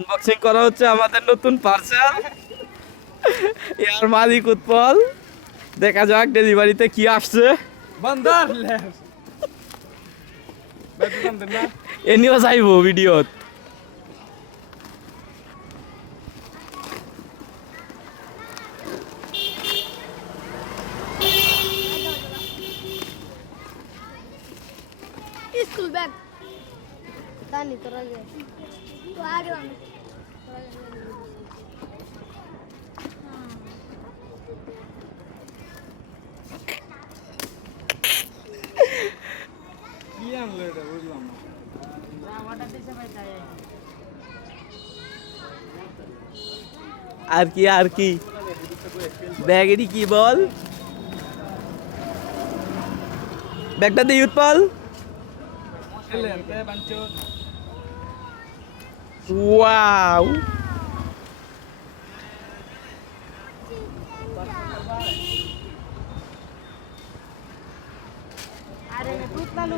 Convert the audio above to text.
Unboxing করা হচ্ছে আমাদের নতুন পার্সেল। এর মালিক উৎপল। দেখা যাক ডেলিভারিতে কি আসছে। বান্দার এনিও যাইবো ভিডিওত। स्कूल बैग तानी तो रह गए तो आगे वाले কি আনলো এটা বুঝলাম না আর কি ব্যাগেরই কি বল, ব্যাগটা দিয়ে উৎপল। এলেন তে বাঞ্চো ওয়াও, अरे दूध ना लो